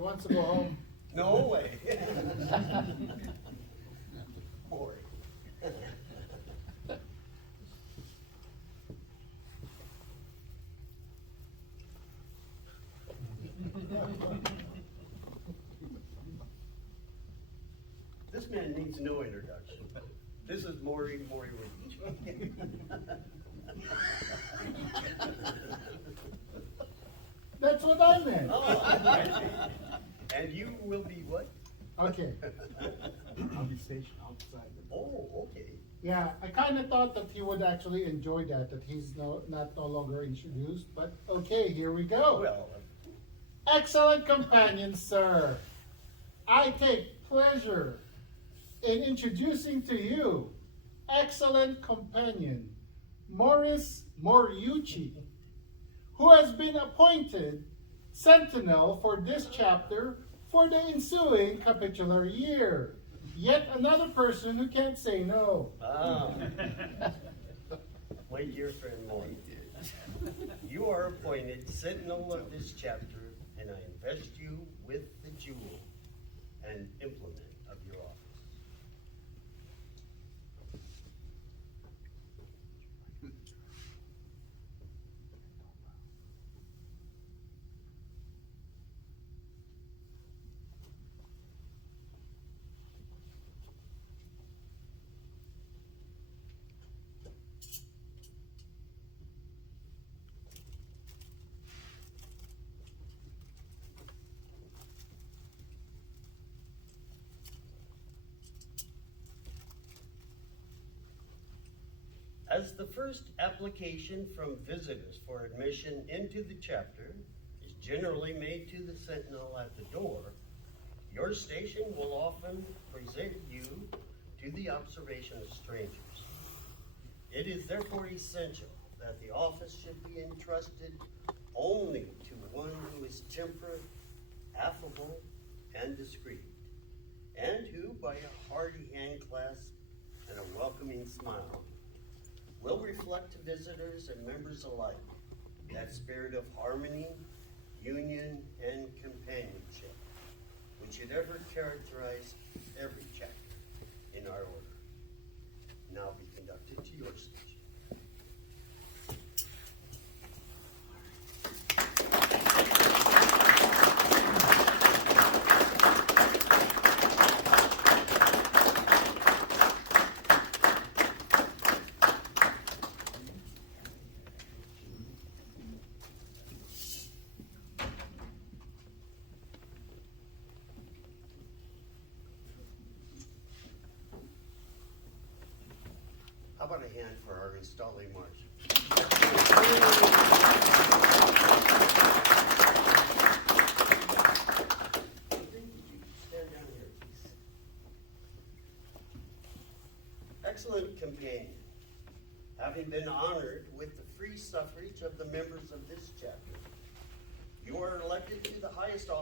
He wants to go home. No way. Boy. This man needs no introduction. This is Maury Williams. That's what I meant. Oh, and you will be what? Okay. I'll be stationed outside. Oh, okay. Yeah, I kind of thought that he would actually enjoy that he's no longer introduced, but okay, here we go. Well, Excellent companion, sir. I take pleasure in introducing to you excellent companion, Morris Moriucci, who has been appointed sentinel for this chapter for the ensuing capitular year. Yet another person who can't say no. My dear friend Maury, you are appointed sentinel of this chapter, and I invest you with the jewel and implement of your office. As the first application from visitors for admission into the chapter is generally made to the sentinel at the door, your station will often present you to the observation of strangers. It is therefore essential that the office should be entrusted only to one who is temperate, affable, and discreet, and who, by a hearty hand clasp and a welcoming smile, will reflect to visitors and members alike that spirit of harmony, union, and companionship which should ever characterize every chapter in our order. Now be conducted to your station. How about a hand for our installing march? Stand down here, please. Excellent companion, having been honored with the free suffrage of the members of this chapter, you are elected to the highest office